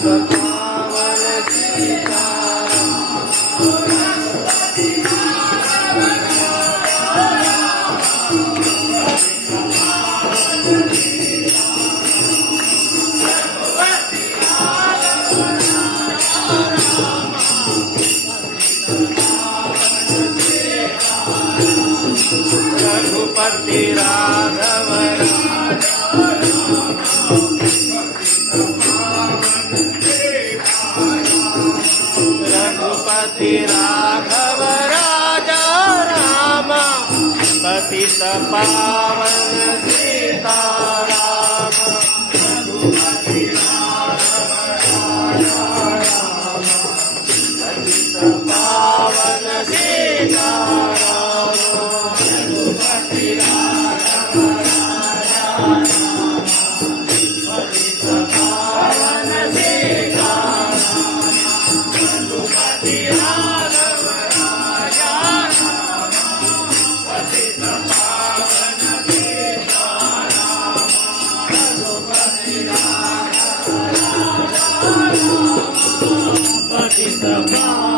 पावन रघुपति राघव रघुपति राघव राजा राम पतित पावन सीताराम रघुपति राघव राजा राम पतित पावन सीताराम रघुपति राघव राजा राम पतित पावन सीताराम रघुपति राघव राजा राम पतित पावन सीताराम रघुपति राघव राजा राम पतित पावन